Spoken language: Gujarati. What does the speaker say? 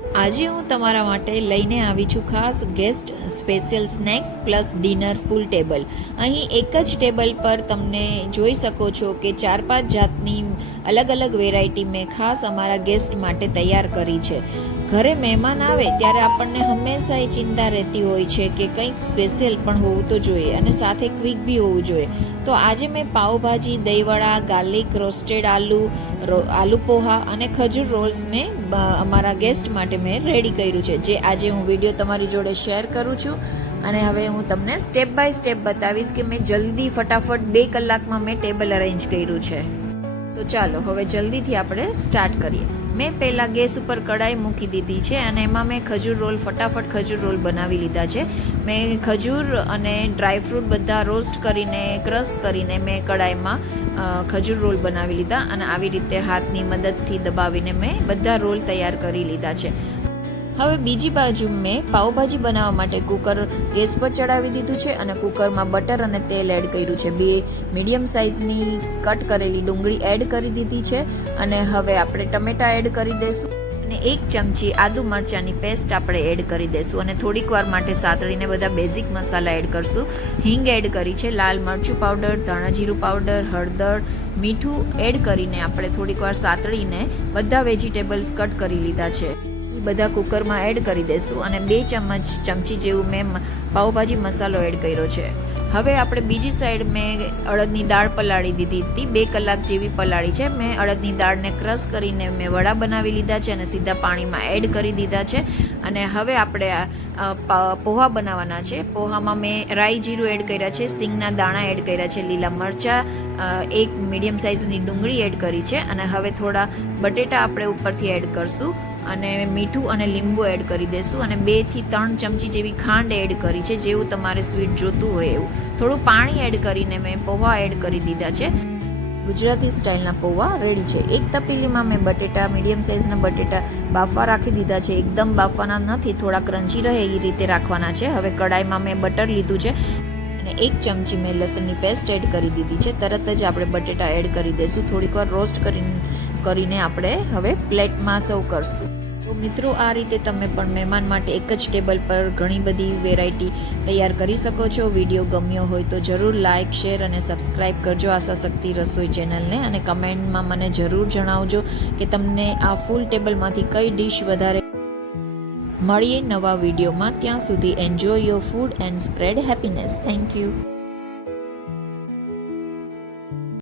આજે હું તમારા માટે લઈને આવી છું ખાસ guest special snacks plus dinner full table. અહીં એક જ ટેબલ પર તમને જોઈ શકો છો કે 4-5 જાતની અલગ અલગ વેરાયટી મેં ખાસ અમારા ગેસ્ટ માટે તૈયાર કરી છે. ઘરે મહેમાન આવે ત્યારે આપણને હંમેશા એ ચિંતા રહેતી હોય છે કે કંઈક સ્પેશિયલ પણ હોવું તો જોઈએ અને સાથે ક્વિક બી હોવું જોઈએ. તો આજે મેં પાવભાજી, દહીંવડા, ગાર્લિક રોસ્ટેડ આલુ પોહા અને ખજૂર રોલ્સ મેં અમારા ગેસ્ટ માટે મેં રેડી કર્યું છે, જે આજે હું વિડીયો તમારી જોડે શેર કરું છું. અને હવે હું તમને સ્ટેપ બાય સ્ટેપ બતાવીશ કે મેં જલ્દી ફટાફટ 2 કલાકમાં મેં ટેબલ અરેન્જ કર્યું છે. તો ચાલો હવે જલ્દીથી આપણે સ્ટાર્ટ કરીએ. મેં પહેલાં ગેસ ઉપર કઢાઈ મૂકી દીધી છે અને એમાં મેં ફટાફટ ખજૂર રોલ બનાવી લીધા છે. મેં ખજૂર અને ડ્રાયફ્રૂટ બધા રોસ્ટ કરીને ક્રશ કરીને મેં કઢાઈમાં ખજૂર રોલ બનાવી લીધા અને આવી રીતે હાથની મદદથી દબાવીને મેં બધા રોલ તૈયાર કરી લીધા છે. હવે બીજી બાજુ મેં પાવભાજી બનાવવા માટે કુકર ગેસ પર ચડાવી દીધું છે અને કુકરમાં બટર અને તેલ એડ કર્યું છે. 2 મીડિયમ સાઇઝની કટ કરેલી ડુંગળી એડ કરી દીધી છે અને હવે આપણે ટમેટા એડ કરી દઈશું અને 1 ચમચી આદુ મરચાંની પેસ્ટ આપણે એડ કરી દઈશું અને થોડીક વાર માટે સાતળીને બધા બેઝિક મસાલા એડ કરશું. હિંગ એડ કરી છે, લાલ મરચું પાવડર, ધાણા જીરું પાવડર, હળદર, મીઠું એડ કરીને આપણે થોડીક વાર સાતળીને બધા વેજીટેબલ્સ કટ કરી લીધા છે એ બધા કુકરમાં એડ કરી દઈશું અને 2 ચમચી જેવું મેં પાવભાજી મસાલો એડ કર્યો છે. હવે આપણે બીજી સાઈડ મેં અડદની દાળ પલાળી દીધી હતી, 2 કલાક જેવી પલાળી છે. મેં અડદની દાળને ક્રશ કરીને મેં વડા બનાવી લીધા છે અને સીધા પાણીમાં એડ કરી દીધા છે. અને હવે આપણે પોહા બનાવવાના છે. પોહામાં મેં રાઈ જીરું એડ કર્યા છે, સિંગના દાણા એડ કર્યા છે, લીલા મરચાં, 1 મીડિયમ સાઇઝની ડુંગળી એડ કરી છે અને હવે થોડા બટેટા આપણે ઉપરથી એડ કરશું અને મીઠું અને લીંબુ એડ કરી દઈશું અને 2 થી 3 ચમચી જેવી ખાંડ એડ કરી છે, જેવું તમારે સ્વીટ જોતું હોય એવું. થોડું પાણી એડ કરીને મેં પૌવા એડ કરી દીધા છે. ગુજરાતી સ્ટાઇલના પૌવા રેડી છે. એક તપેલીમાં મેં બટેટા, મીડિયમ સાઇઝના બટેટા બાફવા રાખી દીધા છે. એકદમ બાફવાના નથી, થોડા ક્રન્ચી રહે એ રીતે રાખવાના છે. હવે કઢાઈમાં મેં બટર લીધું છે અને 1 ચમચી મેં લસણની પેસ્ટ એડ કરી દીધી છે. તરત જ આપણે બટેટા એડ કરી દઈશું. થોડીક વાર રોસ્ટ કરીને આપણે હવે પ્લેટમાં સર્વ કરશું. તો મિત્રો, આ રીતે તમે પણ મહેમાન માટે એક જ ટેબલ પર ઘણી બધી વેરાયટી તૈયાર કરી શકો છો. વિડીયો ગમ્યો હોય તો જરૂર લાઇક, શેર અને સબસ્ક્રાઈબ કરજો આશાશક્તિ રસોઈ ચેનલને અને કમેન્ટમાં મને જરૂર જણાવજો કે તમને આ ફૂલ ટેબલમાંથી કઈ ડિશ વધારે. મળીએ નવા વિડીયોમાં. ત્યાં સુધી enjoy your food and spread happiness. Thank you.